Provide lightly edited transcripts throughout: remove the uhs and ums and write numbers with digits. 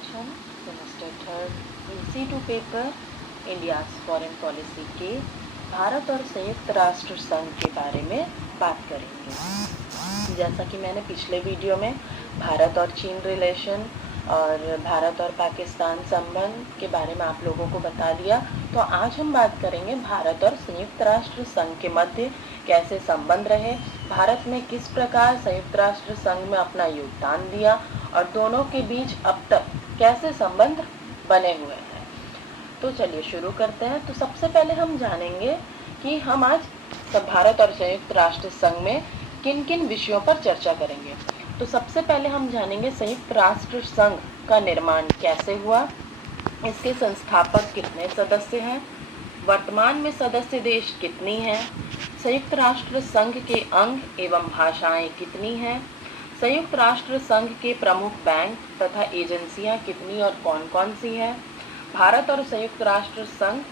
आज हम semester third EC2 paper India's foreign policy के भारत और संयुक्त राष्ट्र संघ के बारे में बात करेंगे। जैसा कि मैंने पिछले वीडियो में भारत और चीन रिलेशन और भारत और पाकिस्तान संबंध के बारे में आप लोगों को बता दिया, तो आज हम बात करेंगे भारत और संयुक्त राष्ट्र संघ के मध्य कैसे संबंध रहे, भारत ने किस प्रकार संयुक्त राष्ट्र संघ में अपना योगदान दिया और दोनों के बीच अब तक कैसे संबंध बने हुए हैं। तो चलिए शुरू करते हैं। तो सबसे पहले हम जानेंगे कि हम आज भारत और संयुक्त राष्ट्र संघ में किन किन विषयों पर चर्चा करेंगे। तो सबसे पहले हम जानेंगे संयुक्त राष्ट्र संघ का निर्माण कैसे हुआ, इसके संस्थापक कितने सदस्य हैं, वर्तमान में सदस्य देश कितनी हैं, संयुक्त राष्ट्र संघ के अंग एवं भाषाएं कितनी हैं, संयुक्त राष्ट्र संघ के प्रमुख बैंक तथा एजेंसियां कितनी और कौन कौन सी हैं, भारत और संयुक्त राष्ट्र संघ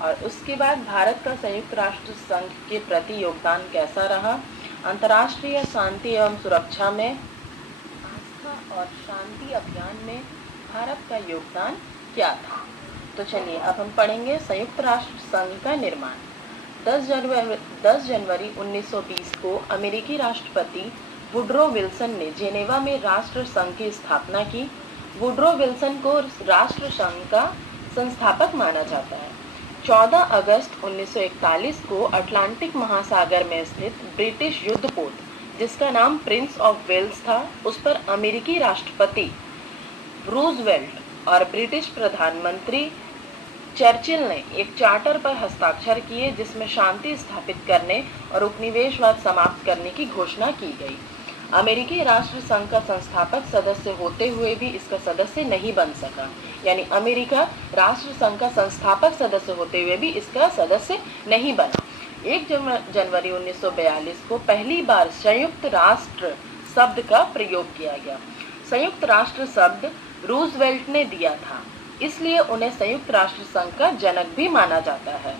और उसके बाद भारत का संयुक्त राष्ट्र संघ के प्रति योगदान कैसा रहा, अंतर्राष्ट्रीय शांति एवं सुरक्षा में आस्था और शांति अभियान में भारत का योगदान क्या था। तो चलिए अब हम पढ़ेंगे संयुक्त राष्ट्र संघ का निर्माण। 10 जनवरी 1920 को अमेरिकी राष्ट्रपति वुड्रो विल्सन ने जेनेवा में राष्ट्र संघ की स्थापना की। वुड्रो विल्सन को राष्ट्र संघ का संस्थापक माना जाता है। 14 अगस्त 1941 को अटलांटिक महासागर में स्थित ब्रिटिश युद्धपोत, जिसका नाम प्रिंस ऑफ वेल्स था, उस पर अमेरिकी राष्ट्रपति रूजवेल्ट और ब्रिटिश प्रधानमंत्री चर्चिल ने एक चार्टर पर हस्ताक्षर किए, जिसमें शांति स्थापित करने और उपनिवेशवाद समाप्त करने की घोषणा की गई। अमेरिकी राष्ट्र संघ का संस्थापक सदस्य होते हुए भी इसका सदस्य नहीं बन सका, यानी अमेरिका राष्ट्र संघ का संस्थापक सदस्य होते हुए भी इसका सदस्य नहीं बना। 1 जनवरी 1942 को पहली बार संयुक्त राष्ट्र शब्द का प्रयोग किया गया। संयुक्त राष्ट्र शब्द रूजवेल्ट ने दिया था, इसलिए उन्हें संयुक्त राष्ट्र संघ का जनक भी माना जाता है।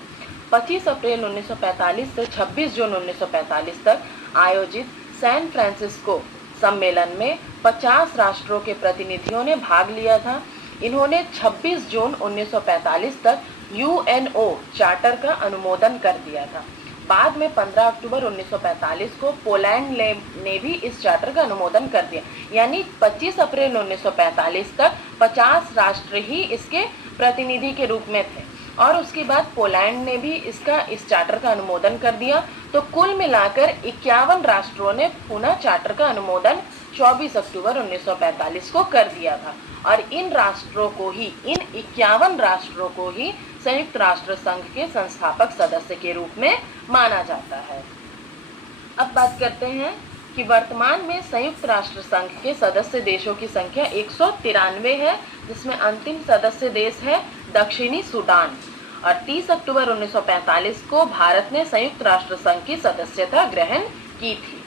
25 अप्रैल 1945 से 26 जून 1945 तक आयोजित सैन फ्रांसिस्को सम्मेलन में 50 राष्ट्रों के प्रतिनिधियों ने भाग लिया था। इन्होंने 26 जून 1945 तक UNO चार्टर का अनुमोदन कर दिया था। बाद में 15 अक्टूबर 1945 को पोलैंड ने भी इस चार्टर का अनुमोदन कर दिया, यानी 25 अप्रैल 1945 तक 50 राष्ट्र ही इसके प्रतिनिधि के रूप में थे और उसके बाद पोलैंड ने भी इस चार्टर का अनुमोदन कर दिया। तो कुल मिलाकर 51 राष्ट्रों ने पुनः चार्टर का अनुमोदन 24 अक्टूबर 1945 को कर दिया था और इन 51 राष्ट्रों को ही संयुक्त राष्ट्र संघ के संस्थापक सदस्य के रूप में माना जाता है। अब बात करते हैं कि वर्तमान में संयुक्त राष्ट्र संघ के सदस्य देशों की संख्या 193 है, जिसमें अंतिम सदस्य देश है दक्षिणी सूडान और 30 अक्टूबर 1945 को भारत ने संयुक्त राष्ट्र संघ की सदस्यता ग्रहण की थी।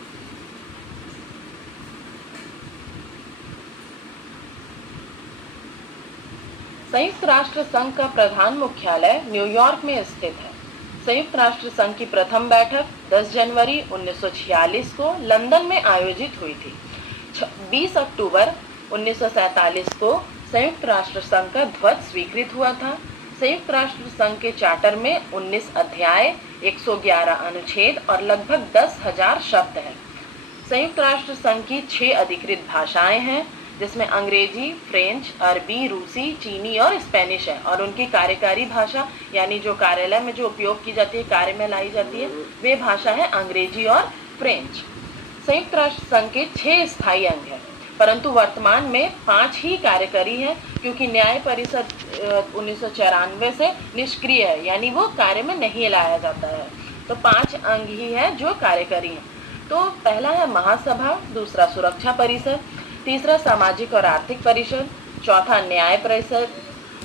संयुक्त राष्ट्र संघ का प्रधान मुख्यालय न्यूयॉर्क में स्थित है। संयुक्त राष्ट्र संघ की प्रथम बैठक 10 जनवरी 1946 को लंदन में आयोजित हुई थी। 20 अक्टूबर 1947 को संयुक्त राष्ट्र संघ का ध्वज स्वीकृत हुआ था। संयुक्त राष्ट्र संघ के चार्टर में 19 अध्याय, 111 अनुच्छेद और लगभग 10,000 शब्द हैं। संयुक्त राष्ट्र संघ की 6 अधिकृत भाषाएं हैं, जिसमें अंग्रेजी, फ्रेंच, अरबी, रूसी, चीनी और स्पेनिश है और उनकी कार्यकारी भाषा यानी जो कार्यालय में जो उपयोग की जाती है, कार्य में लाई जाती है, वे भाषा है अंग्रेजी और फ्रेंच। संयुक्त राष्ट्र संघ के 6 स्थायी अंग हैं, परंतु वर्तमान में 5 ही कार्यकारी हैं, क्योंकि न्याय परिषद 1994 से निष्क्रिय है, यानी वो कार्य में नहीं लाया जाता है। तो 5 अंग ही है जो कार्यकारी हैं। तो पहला है महासभा, दूसरा सुरक्षा परिषद, तीसरा सामाजिक और आर्थिक परिषद, चौथा न्याय परिषद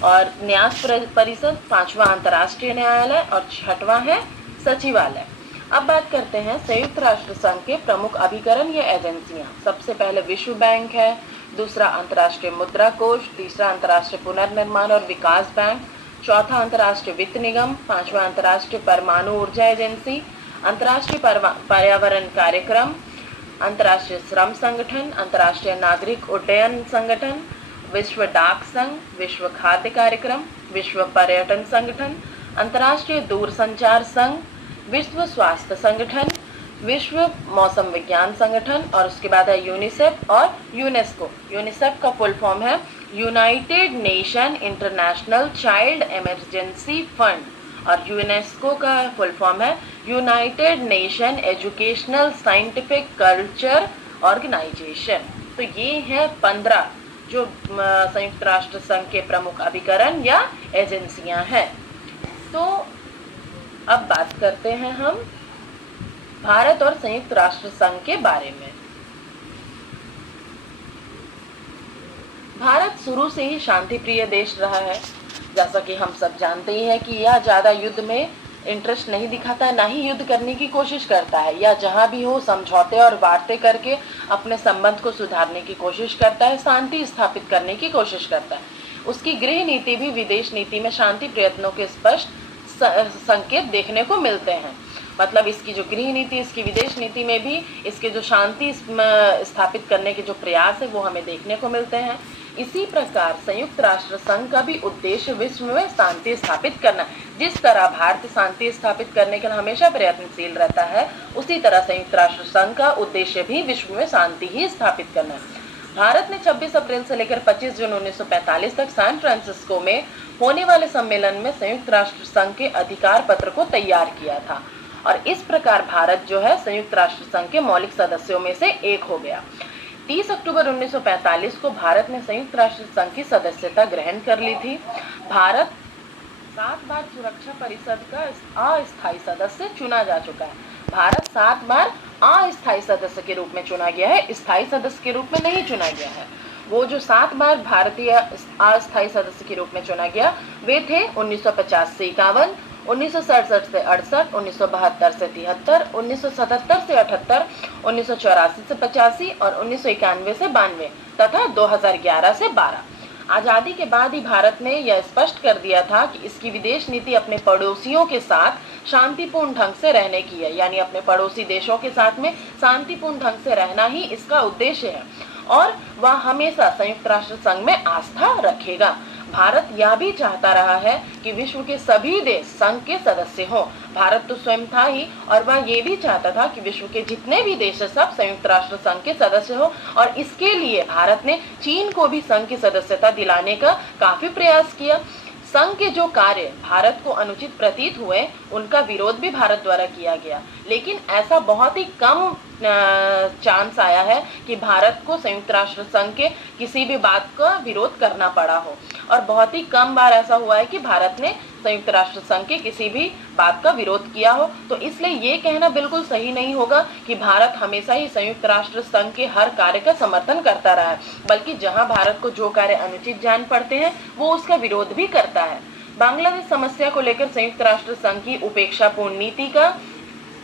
और न्यास परिषद, पांचवा अंतर्राष्ट्रीय न्यायालय और छठवां है सचिवालय। अब बात करते हैं संयुक्त राष्ट्र संघ के प्रमुख अभिकरण या एजेंसियां। सबसे पहले विश्व बैंक है, दूसरा अंतर्राष्ट्रीय मुद्रा कोष, तीसरा अंतर्राष्ट्रीय पुनर्निर्माण और विकास बैंक, चौथा अंतर्राष्ट्रीय वित्त निगम, पांचवा अंतर्राष्ट्रीय परमाणु ऊर्जा एजेंसी, अंतर्राष्ट्रीय पर्यावरण कार्यक्रम, अंतर्राष्ट्रीय श्रम संगठन, अंतर्राष्ट्रीय नागरिक उड्डयन संगठन, विश्व डाक संघ, विश्व खाद्य कार्यक्रम, विश्व पर्यटन संगठन, अंतर्राष्ट्रीय दूरसंचार संघ, विश्व स्वास्थ्य संगठन, विश्व मौसम विज्ञान संगठन, और उसके बाद है यूनिसेफ और यूनेस्को। यूनिसेफ का फुल फॉर्म है United Nation International Child Emergency Fund, और यूनेस्को का फुल फॉर्म है United Nation Educational Scientific Culture Organisation. तो ये हैं 15 जो संयुक्त राष्ट्र संघ के प्रमुख अभिकरण या एजेंसियां हैं। तो अब बात करते हैं हम भारत और संयुक्त राष्ट्र संघ के बारे में। भारत शुरू से ही शांति प्रिय देश रहा है। जैसा कि हम सब जानते ही हैं कि यह ज़्यादा युद्ध में इंटरेस्ट नहीं दिखाता है, ना ही युद्ध करने की कोशिश करता है, या जहाँ भी हो समझौते और वार्ते करके अपने संबंध को सुधारने की कोशिश करता है, शांति स्थापित करने की कोशिश करता है। उसकी गृह नीति भी विदेश नीति में शांति प्रयत्नों के स्पष्ट संकेत देखने को मिलते हैं। मतलब इसकी जो गृह नीति, इसकी विदेश नीति में भी इसके जो शांति स्थापित करने के जो प्रयास है वो हमें देखने को मिलते हैं। इसी प्रकार संयुक्त राष्ट्र संघ का भी उद्देश्य विश्व में शांति स्थापित करना। जिस तरह भारत शांति स्थापित करने के लिए हमेशा प्रयत्नशील रहता है, उसी तरह संयुक्त राष्ट्र संघ का उद्देश्य भी विश्व में शांति ही स्थापित करना है। भारत ने 26 अप्रैल से लेकर 25 जून 1945 तक सैन फ्रांसिस्को में होने वाले सम्मेलन में संयुक्त राष्ट्र संघ के अधिकार पत्र को तैयार किया था, और इस प्रकार भारत जो है संयुक्त राष्ट्र संघ के मौलिक सदस्यों में से एक हो गया। 30 अक्टूबर 1945 को भारत ने संयुक्त राष्ट्र संघ की सदस्यता ग्रहण कर ली थी। भारत 7 बार सुरक्षा परिषद का अस्थायी सदस्य चुना जा चुका है। भारत 7 बार अस्थायी सदस्य के रूप में चुना गया है, स्थायी सदस्य के रूप में नहीं चुना गया है। वो जो 7 बार भारतीय अस्थायी सदस्य के रूप में चुना गया वे थे 1950 से 51, 1967 से 68, 1972 से 73, 1977 से 78, 1984 से 85 और 1991 से 92 तथा 2011 से 12। आज़ादी के बाद ही भारत ने यह स्पष्ट कर दिया था कि इसकी विदेश नीति अपने पड़ोसियों के साथ शांतिपूर्ण ढंग से रहने की है, यानी अपने पड़ोसी देशों के साथ में शांतिपूर्ण ढंग से रहना ही इसका उद्देश्य है, और वह हमेशा संयुक्त राष्ट्र संघ में आस्था रखेगा। भारत यह भी चाहता रहा है कि विश्व के सभी देश संघ के सदस्य हों। भारत तो स्वयं था ही, और वह ये भी चाहता था कि विश्व के जितने भी देश सब संयुक्त राष्ट्र संघ के सदस्य हो, और इसके लिए भारत ने चीन को भी संघ की सदस्यता दिलाने का काफी प्रयास किया। संघ के जो कार्य भारत को अनुचित प्रतीत हुए उनका विरोध भी भारत द्वारा किया गया, लेकिन ऐसा बहुत ही कम चांस आया है कि भारत को संयुक्त राष्ट्र संघ के किसी भी बात का विरोध करना पड़ा हो, और बहुत ही कम बार ऐसा हुआ है कि भारत ने संयुक्त राष्ट्र संघ के किसी भी बात का विरोध किया हो। तो इसलिए ये कहना बिल्कुल सही नहीं होगा कि भारत हमेशा ही संयुक्त राष्ट्र संघ के हर कार्य का समर्थन करता रहा है, बल्कि जहां भारत को जो कार्य अनुचित जान पड़ते हैं वो उसका विरोध भी करता है। बांग्लादेश समस्या को लेकर संयुक्त राष्ट्र संघ की उपेक्षापूर्ण नीति का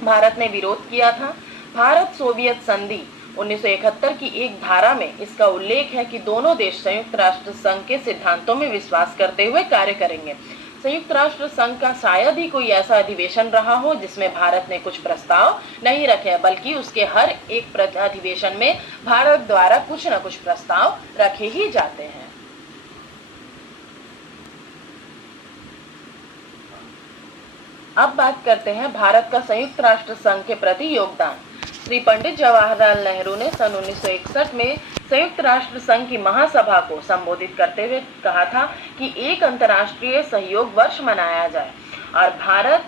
भारत ने विरोध किया था। भारत सोवियत संधि 1971 की एक धारा में इसका उल्लेख है कि दोनों देश संयुक्त राष्ट्र संघ के सिद्धांतों में विश्वास करते हुए कार्य करेंगे। संयुक्त राष्ट्र संघ का शायद ही कोई ऐसा अधिवेशन रहा हो जिसमें भारत ने कुछ प्रस्ताव नहीं रखे, बल्कि उसके हर एक अधिवेशन में भारत द्वारा कुछ न कुछ प्रस्ताव रखे ही जाते हैं। अब बात करते हैं भारत का संयुक्त राष्ट्र संघ के प्रति योगदान। श्री पंडित जवाहरलाल नेहरू ने सन 1961 में संयुक्त राष्ट्र संघ की महासभा को संबोधित करते हुए कहा था कि एक अंतर्राष्ट्रीय सहयोग वर्ष मनाया जाए, और भारत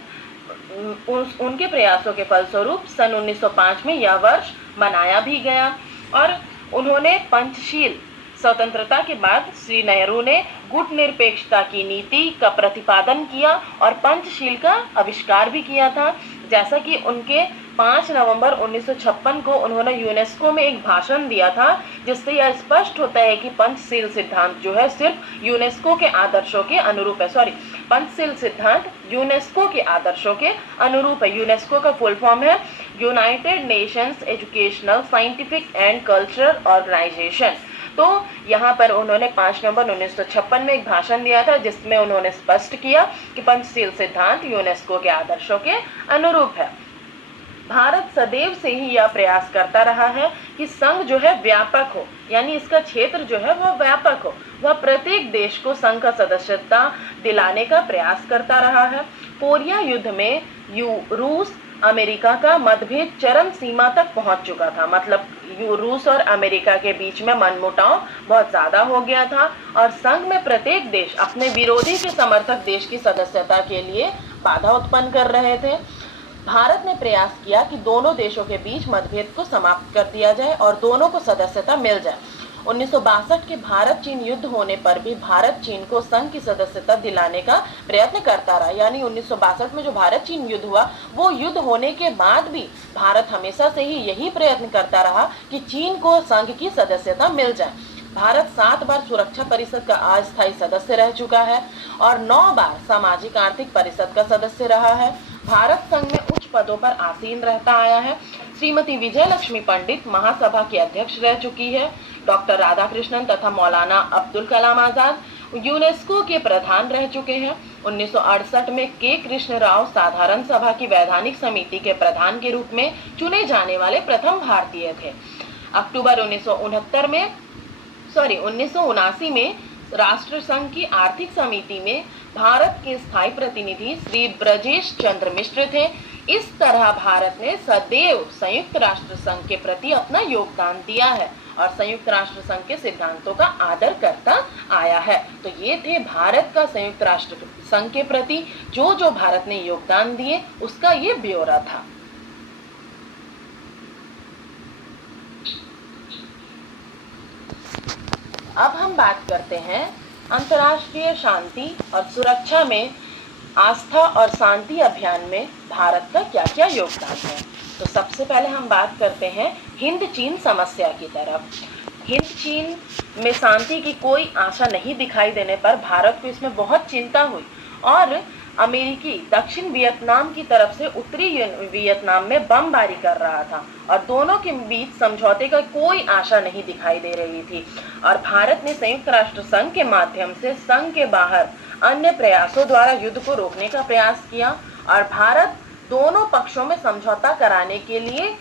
उनके प्रयासों के फलस्वरूप सन 1905 में यह वर्ष मनाया भी गया। और उन्होंने पंचशील स्वतंत्रता के बाद श्री नेहरू ने गुट निरपेक्षता की नीति का प्रतिपादन किया और पंचशील का आविष्कार भी किया था। जैसा कि उनके 5 नवंबर 1956 को उन्होंने यूनेस्को में एक भाषण दिया था, जिससे यह स्पष्ट होता है कि पंचशील सिद्धांत जो है सिर्फ यूनेस्को के आदर्शों के अनुरूप है। पंचशील सिद्धांत यूनेस्को के आदर्शों के अनुरूप है। यूनेस्को का फुल फॉर्म है United Nations Educational Scientific and Cultural Organisation. तो यहाँ पर उन्होंने 5 नवंबर 1956 में एक भाषण दिया था, जिसमें उन्होंने स्पष्ट किया कि पंचशील सिद्धांत यूनेस्को के आदर्शों के अनुरूप है। भारत सदैव से ही यह प्रयास करता रहा है कि संघ जो है व्यापक हो, यानी इसका क्षेत्र जो है वह व्यापक हो। वह प्रत्येक देश को संघ का सदस्यता दिलाने का प्रयास करता रहा है। कोरिया युद्ध में रूस अमेरिका का मतभेद चरम सीमा तक पहुंच चुका था। मतलब रूस और अमेरिका के बीच में मनमुटाव बहुत ज्यादा हो गया था और संघ में प्रत्येक देश अपने विरोधी के समर्थक देश की सदस्यता के लिए बाधा उत्पन्न कर रहे थे। भारत ने प्रयास किया कि दोनों देशों के बीच मतभेद को समाप्त कर दिया जाए और दोनों को सदस्यता मिल जाए। 1962 के भारत चीन युद्ध होने पर भी भारत चीन को संघ की सदस्यता दिलाने का प्रयत्न करता रहा। यानी 1962 में जो भारत चीन युद्ध हुआ, वो युद्ध होने के बाद भी भारत हमेशा से ही यही प्रयत्न करता रहा कि चीन को संघ की सदस्यता मिल जाए। भारत 7 बार सुरक्षा परिषद का अस्थायी सदस्य रह चुका है और 9 बार सामाजिक आर्थिक परिषद का सदस्य रहा है। भारत संघ में उच्च पदों पर आसीन रहता आया है। श्रीमती विजय लक्ष्मी पंडित महासभा की अध्यक्ष रह चुकी है। डॉक्टर राधाकृष्णन तथा मौलाना अब्दुल कलाम आजाद यूनेस्को के प्रधान रह चुके हैं। 1968 में के कृष्ण राव साधारण सभा की वैधानिक समिति के प्रधान के रूप में चुने जाने वाले प्रथम भारतीय थे। अक्टूबर 1979 में राष्ट्र संघ की आर्थिक समिति में भारत के स्थायी प्रतिनिधि श्री ब्रजेश चंद्र मिश्र थे। इस तरह भारत ने सदैव संयुक्त राष्ट्र संघ के प्रति अपना योगदान दिया है और संयुक्त राष्ट्र संघ के सिद्धांतों का आदर करता आया है। तो ये थे भारत का संयुक्त राष्ट्र संघ के प्रति जो भारत ने योगदान दिए, उसका ये ब्यौरा था। अब हम बात करते हैं अंतर्राष्ट्रीय शांति और सुरक्षा में आस्था और शांति अभियान में भारत का क्या क्या योगदान है। तो सबसे पहले हम बात करते हैं हिंद चीन समस्या की तरफ। हिंद चीन में शांति की कोई आशा नहीं दिखाई देने पर भारत को इसमें बहुत चिंता हुई और अमेरिकी दक्षिण वियतनाम की तरफ से उत्तरी वियतनाम में बमबारी कर रहा था और दोनों के बीच समझौते का कोई आशा नहीं दिखाई दे रही थी। और भारत ने संयुक्त राष्ट्र संघ के माध्यम से संघ के बाहर अन्य प्रयासों द्वारा युद्ध को रोकने का प्रयास किया और भारत दोनों पक्षों में समझौता कराने के लिए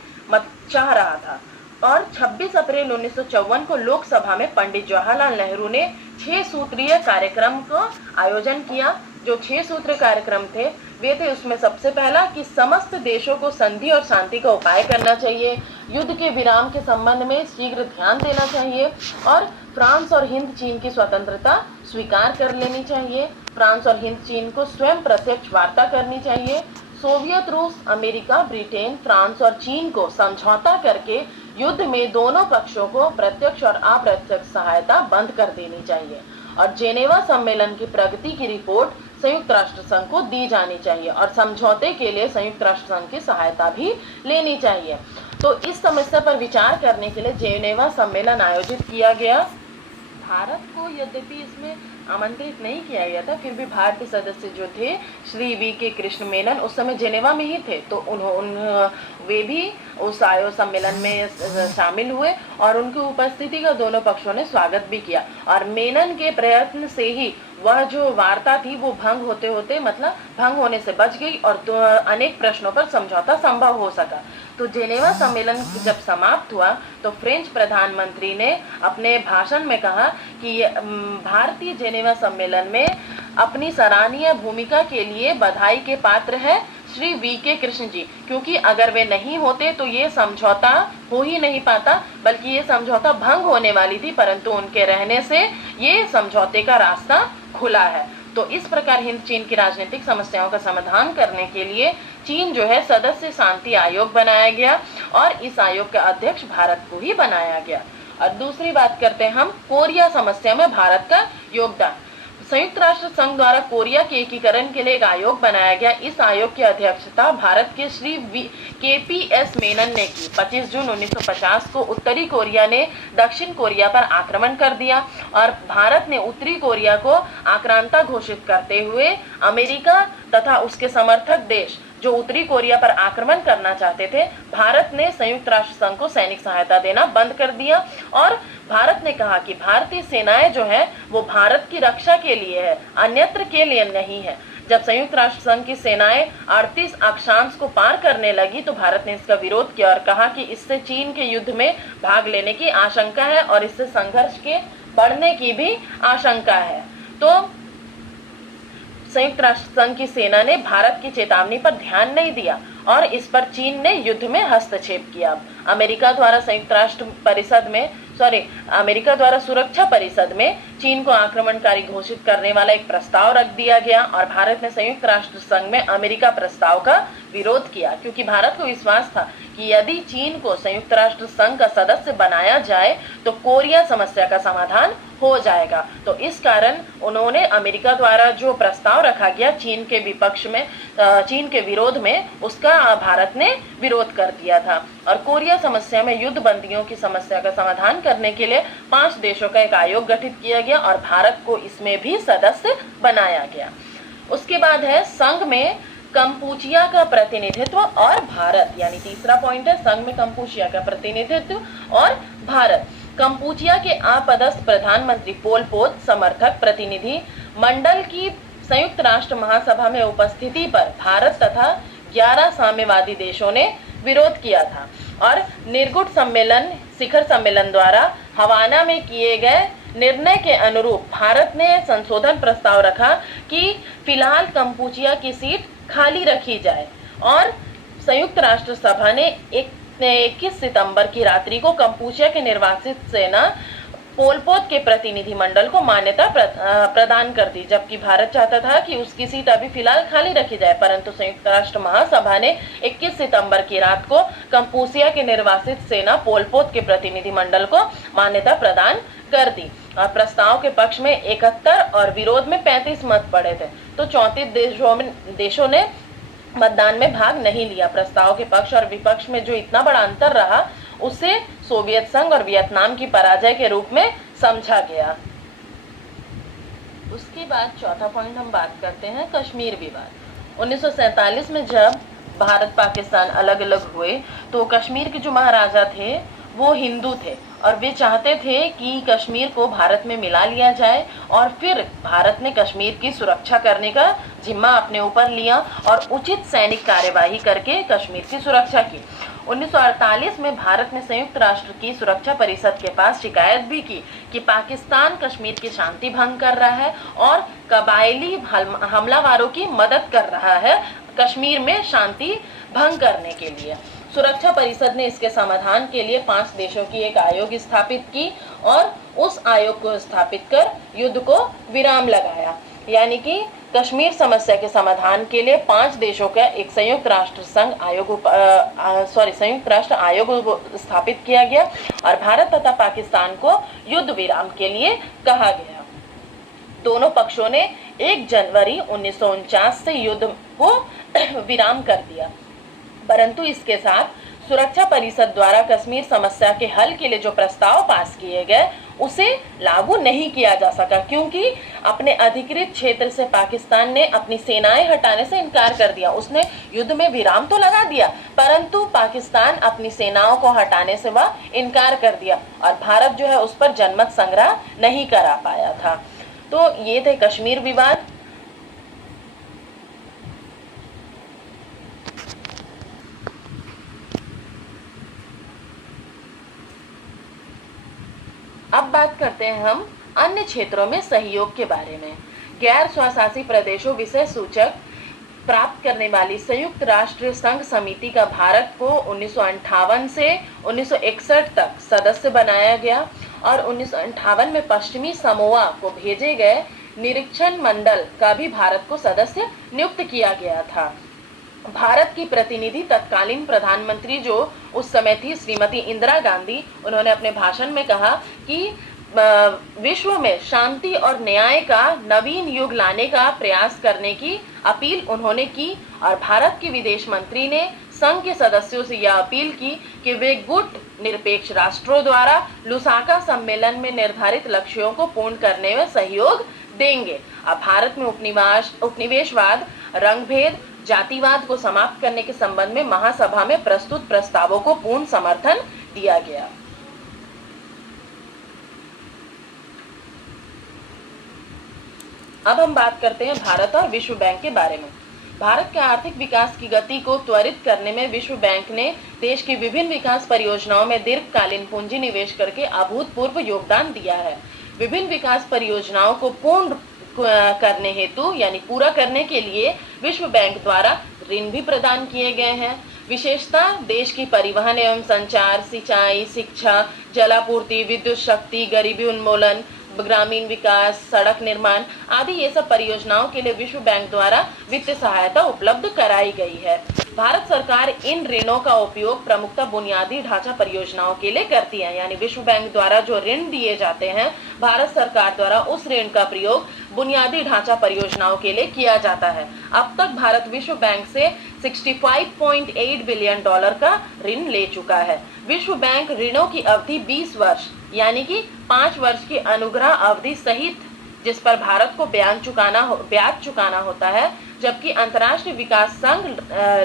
चाह रहा था। और 26 अप्रैल 1954 को लोकसभा में पंडित जवाहरलाल नेहरू ने 6 सूत्रीय कार्यक्रम का आयोजन किया। जो 6 सूत्र कार्यक्रम थे वे थे, उसमें सबसे पहला कि समस्त देशों को संधि और शांति का उपाय करना चाहिए, युद्ध के विराम के संबंध में शीघ्र ध्यान देना चाहिए और फ्रांस और हिंद चीन की स्वतंत्रता स्वीकार कर लेनी चाहिए। फ्रांस और हिंद चीन को स्वयं प्रत्यक्ष वार्ता करनी चाहिए। सोवियत रूस, अमेरिका, ब्रिटेन, फ्रांस और चीन को समझौता करके युद्ध में दोनों पक्षों को प्रत्यक्ष और अप्रत्यक्ष सहायता बंद कर देनी चाहिए और जेनेवा सम्मेलन की प्रगति की रिपोर्ट संयुक्त राष्ट्र संघ को दी जानी चाहिए और समझौते के लिए संयुक्त राष्ट्र संघ की सहायता भी लेनी चाहिए। तो इस समस्या पर विचार करने के लिए जेनेवा सम्मेलन आयोजित किया गया। भारत को यद्यपि इसमें आमंत्रित नहीं किया गया था, फिर भी भारतीय सदस्य जो थे श्री वी के कृष्ण मेनन उस समय जेनेवा में ही थे, तो वे भी उस सम्मेलन में शामिल हुए और उनकी उपस्थिति का दोनों पक्षों ने स्वागत भी किया और मेनन के प्रयत्न से ही वह जो वार्ता थी वो भंग होने से बच गई और अनेक प्रश्नों पर समझौता संभव हो सका। तो जेनेवा सम्मेलन जब समाप्त हुआ तो फ्रेंच प्रधानमंत्री ने अपने भाषण में कहा कि भारतीय जेनेवा सम्मेलन में अपनी सराहनीय भूमिका के लिए बधाई के पात्र है श्री वी के कृष्ण जी, क्योंकि अगर वे नहीं होते तो ये समझौता हो ही नहीं पाता, बल्कि ये समझौता भंग होने वाली थी, परंतु उनके रहने से ये समझौते का रास्ता खुला है। तो इस प्रकार हिंद चीन की राजनीतिक समस्याओं का समाधान करने के लिए चीन जो है सदस्य शांति आयोग बनाया गया और इस आयोग का अध्यक्ष भारत को ही बनाया गया। और दूसरी बात करते हैं हम कोरिया समस्या में भारत का योगदान। संयुक्त राष्ट्र संघ द्वारा कोरिया के एकीकरण के लिए एक आयोग बनाया गया। इस आयोग की अध्यक्षता भारत के श्री KPS मेनन ने की। 25 जून 1950 को उत्तरी कोरिया ने दक्षिण कोरिया पर आक्रमण कर दिया और भारत ने उत्तरी कोरिया को आक्रांता घोषित करते हुए अमेरिका तथा उसके समर्थक देश जो उत्तरी कोरिया पर आक्रमण करना चाहते थे, भारत ने संयुक्त राष्ट्र संघ को सैनिक सहायता देना बंद कर दिया और भारत ने कहा कि भारतीय सेनाएं जो है वो भारत की रक्षा के लिए है, अन्यत्र के लिए नहीं है। जब संयुक्त राष्ट्र संघ की सेनाएं 38 अक्षांश को पार करने लगी तो भारत ने इसका विरोध किया और कहा कि इससे चीन के युद्ध में भाग लेने की आशंका है और इससे संघर्ष के बढ़ने की भी आशंका है। तो संयुक्त राष्ट्र संघ की सेना ने भारत की चेतावनी पर ध्यान नहीं दिया और इस पर चीन ने युद्ध में हस्तक्षेप किया। अमेरिका द्वारा अमेरिका द्वारा सुरक्षा परिषद में चीन को आक्रमणकारी घोषित करने वाला एक प्रस्ताव रख दिया गया और भारत ने संयुक्त राष्ट्र संघ में अमेरिका प्रस्ताव का विरोध किया, क्योंकि भारत को विश्वास था कि यदि चीन को संयुक्त राष्ट्र संघ का सदस्य बनाया जाए तो कोरिया समस्या का समाधान हो जाएगा। तो इस कारण उन्होंने अमेरिका द्वारा जो प्रस्ताव रखा गया चीन के विरोध में, उसका भारत ने विरोध कर दिया था। और कोरिया समस्या में युद्ध बंदियों की समस्या का समाधान करने के लिए 5 देशों का एक आयोग गठित किया गया और भारत को इसमें भी सदस्य बनाया गया। उसके बाद है संघ में कंपूचिया का प्रतिनिधित्व और भारत, यानी तीसरा पॉइंट है संघ में कंपूचिया का प्रतिनिधित्व और भारत। कंपूचिया के आपदस्थ प्रधानमंत्री पोल पोत समर्थक प्रतिनिधि मंडल की संयुक्त राष्ट्र महासभा में उपस्थिति पर भारत तथा 11 साम्यवादी देशों ने विरोध किया था और निर्गुट शिखर सम्मेलन द्वारा हवाना में किए गए निर्णय के अनुरूप भारत ने संशोधन प्रस्ताव रखा कि फिलहाल कंपूचिया की सीट खाली रखी जाए और संयुक्त राष्ट्र सभा ने 21 सितंबर की रात्रि को कंपूचिया के निर्वासित सेना पोलपोत के प्रतिनिधि मंडल को मान्यता प्रदान कर दी, जबकि भारत चाहता था कि उसकी सीट अभी फिलहाल खाली रखी जाए, परंतु संयुक्त राष्ट्र महासभा ने 21 सितंबर की रात को कंपूचिया के निर्वासित सेना पोलपोत के प्रतिनिधि मंडल को मान्यता प्रदान कर दी। और प्रस्ताव के पक्ष में 71 और विरोध में 35 मत पड़े थे। तो 34 देशों ने मतदान में भाग नहीं लिया। प्रस्ताव के पक्ष और विपक्ष में जो इतना बड़ा अंतर रहा उसे सोवियत संघ और वियतनाम की पराजय के रूप में समझा गया। उसके बाद चौथा पॉइंट हम बात करते हैं कश्मीर विवाद। 1947 में जब भारत पाकिस्तान अलग अलग हुए तो कश्मीर के जो महाराजा थे वो हिंदू थे और वे चाहते थे कि कश्मीर को भारत में मिला लिया जाए और फिर भारत ने कश्मीर की सुरक्षा करने का जिम्मा अपने ऊपर लिया और उचित सैनिक कार्यवाही करके कश्मीर की सुरक्षा की। 1948 में भारत ने संयुक्त राष्ट्र की सुरक्षा परिषद के पास शिकायत भी की कि पाकिस्तान कश्मीर की शांति भंग कर रहा है और कबायली हमलावरों की मदद कर रहा है कश्मीर में शांति भंग करने के लिए। सुरक्षा परिषद ने इसके समाधान के लिए 5 देशों की एक आयोग स्थापित की और उस आयोग को स्थापित कर युद्ध को विराम लगाया, यानी कि कश्मीर समस्या के समाधान के लिए 5 देशों का एक संयुक्त राष्ट्र आयोग स्थापित किया गया और भारत तथा पाकिस्तान को युद्ध विराम के लिए कहा गया। दोनों पक्षों ने 1 जनवरी 1949 से युद्ध को विराम कर दिया, परंतु इसके साथ सुरक्षा परिषद द्वारा कश्मीर समस्या के हल के लिए जो प्रस्ताव पास किए गए उसे लागू नहीं किया जा सका, क्योंकि अपने अधिकृत क्षेत्र से पाकिस्तान ने अपनी सेनाएं हटाने से इनकार कर दिया। उसने युद्ध में विराम तो लगा दिया, परंतु पाकिस्तान अपनी सेनाओं को हटाने से वह इनकार कर दिया और भारत जो है उस पर जनमत संग्रह नहीं करा पाया था। तो ये थे कश्मीर विवाद। अब बात करते हैं हम अन्य क्षेत्रों में सहयोग के बारे में। गैर स्वशासी प्रदेशों विषय सूचक प्राप्त करने वाली संयुक्त राष्ट्र संघ समिति का भारत को 1958 से 1961 तक सदस्य बनाया गया और 1958 में पश्चिमी समोआ को भेजे गए निरीक्षण मंडल का भी भारत को सदस्य नियुक्त किया गया था। भारत की प्रतिनिधि तत्कालीन प्रधानमंत्री जो उस समय थी श्रीमती इंदिरा गांधी, उन्होंने अपने भाषण में कहा कि विश्व में शांति और न्याय का नवीन युग लाने का प्रयास करने की अपील उन्होंने की और भारत के विदेश मंत्री ने संघ के सदस्यों से यह अपील की कि वे गुट निरपेक्ष राष्ट्रों द्वारा लुसाका सम्मेलन में निर्धारित लक्ष्यों को पूर्ण करने में सहयोग देंगे। अब भारत में उपनिवेशवाद, रंगभेद, जातिवाद को समाप्त करने के संबंध में महासभा में प्रस्तुत प्रस्तावों को पूर्ण समर्थन दिया गया। अब हम बात करते हैं भारत और विश्व बैंक के बारे में। भारत के आर्थिक विकास की गति को त्वरित करने में विश्व बैंक ने देश की विभिन्न विकास परियोजनाओं में दीर्घकालीन पूंजी निवेश करके अभूतपूर्व योगदान दिया है। विभिन्न विकास परियोजनाओं को पूर्ण करने हेतु यानी पूरा करने के लिए विश्व बैंक द्वारा ऋण भी प्रदान किए गए हैं। विशेषता देश की परिवहन एवं संचार, सिंचाई, शिक्षा, जलापूर्ति, विद्युत शक्ति, गरीबी उन्मूलन, ग्रामीण विकास, सड़क निर्माण आदि ये सब परियोजनाओं के लिए विश्व बैंक द्वारा वित्तीय सहायता उपलब्ध कराई गई है। भारत सरकार इन ऋणों का उपयोग प्रमुखतः बुनियादी ढांचा परियोजनाओं के लिए करती है, यानी विश्व बैंक द्वारा जो ऋण दिए जाते हैं भारत सरकार द्वारा उस ऋण का प्रयोग बुनियादी ढांचा परियोजनाओं के लिए किया जाता है। अब तक भारत विश्व बैंक से 65.8 बिलियन डॉलर का ऋण ले चुका है। विश्व बैंक ऋणों की अवधि 20 वर्ष यानी कि 5 वर्ष की अनुग्रह अवधि सहित जिस पर भारत को ब्याज चुकाना होता है, जबकि अंतर्राष्ट्रीय विकास संघ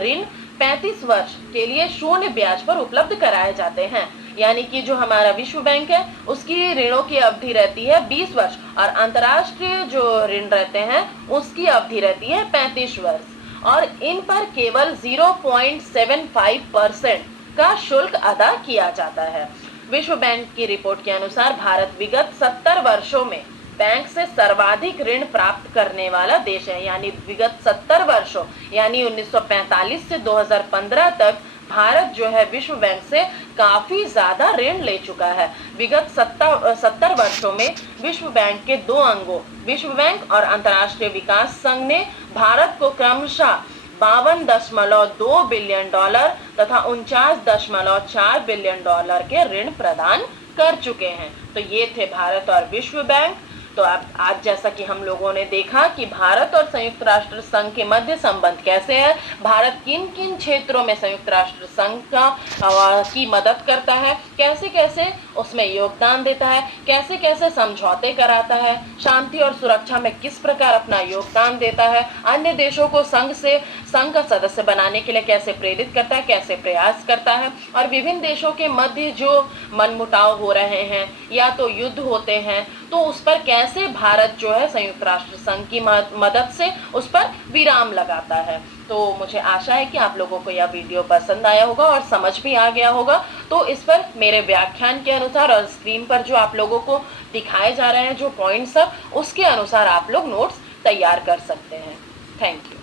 ऋण 35 वर्ष के लिए शून्य ब्याज पर उपलब्ध कराए जाते हैं। यानी कि जो हमारा विश्व बैंक है उसकी ऋणों की अवधि रहती है 20 वर्ष और अंतर्राष्ट्रीय जो ऋण रहते हैं उसकी अवधि रहती है 35 वर्ष और इन पर केवल 0.75% का शुल्क अदा किया जाता है। विश्व बैंक की रिपोर्ट के अनुसार भारत विगत 70 वर्षों में बैंक से सर्वाधिक ऋण प्राप्त करने वाला देश है। यानी विगत 70 वर्षों यानी 1945 से 2015 तक भारत जो है विश्व बैंक से काफी ज्यादा ऋण ले चुका है। विगत 70 वर्षों में विश्व बैंक के दो अंगों विश्व बैंक और अंतर्राष्ट्रीय विकास संघ ने भारत को क्रमशः 52.2 बिलियन डॉलर तथा 49.4 बिलियन डॉलर के ऋण प्रदान कर चुके हैं। तो ये थे भारत और विश्व बैंक। तो अब आज जैसा कि हम लोगों ने देखा कि भारत और संयुक्त राष्ट्र संघ के मध्य संबंध कैसे है, भारत किन किन क्षेत्रों में संयुक्त राष्ट्र संघ की मदद करता है, कैसे कैसे उसमें योगदान देता है, कैसे कैसे समझौते कराता है, शांति और सुरक्षा में किस प्रकार अपना योगदान देता है, अन्य देशों को संघ का सदस्य बनाने के लिए कैसे प्रेरित करता है, कैसे प्रयास करता है और विभिन्न देशों के मध्य जो मनमुटाव हो रहे हैं या तो युद्ध होते हैं तो उस पर कैसे भारत जो है संयुक्त राष्ट्र संघ की मदद से उस पर विराम लगाता है। तो मुझे आशा है कि आप लोगों को यह वीडियो पसंद आया होगा और समझ भी आ गया होगा। तो इस पर मेरे व्याख्यान के अनुसार और स्क्रीन पर जो आप लोगों को दिखाए जा रहे हैं जो पॉइंट्स सब उसके अनुसार आप लोग नोट्स तैयार कर सकते हैं। Thank you.